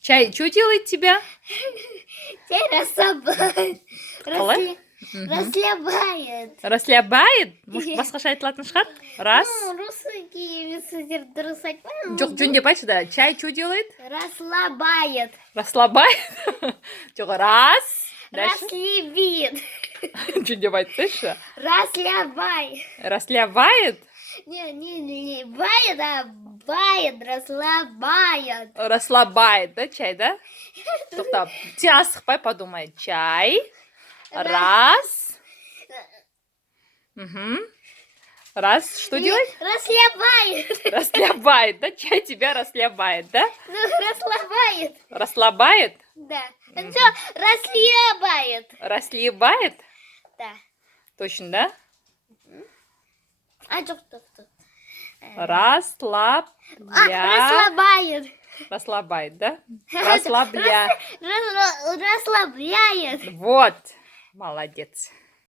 Чай что делает тебя? Чай расслабляет. Қалай? Мгм. Расслабляет. Расслабляет? Может, басқаша айтылатын шығар? Раз. Русский сөздер дұрыс айтпаймын. Жоқ, жөндеп айтшы да. Чай что делает? Расслабляет. Расслабляет? Жоқ, раз. Дальше. Расслабит. Жөндеп айтсайшы. Расслабляет. Расслабляет? Не бает, а бает, расслабляет. Расслабляет, да, чай, да? Тоқтап, сен асықпай подумай. Чай. Раз. Мгм. Раз. Что делает? Расслабляет. Расслабляет, да? Чай тебя расслабляет, да? Ну, расслабляет. Расслабляет? Да. Все, расслабляет. Расслабляет? Да. Точно, да? А что? Расслабляет. Расслабляет. Расслабляет, да? Расслабляет. Расслабляет. Вот. Молодец.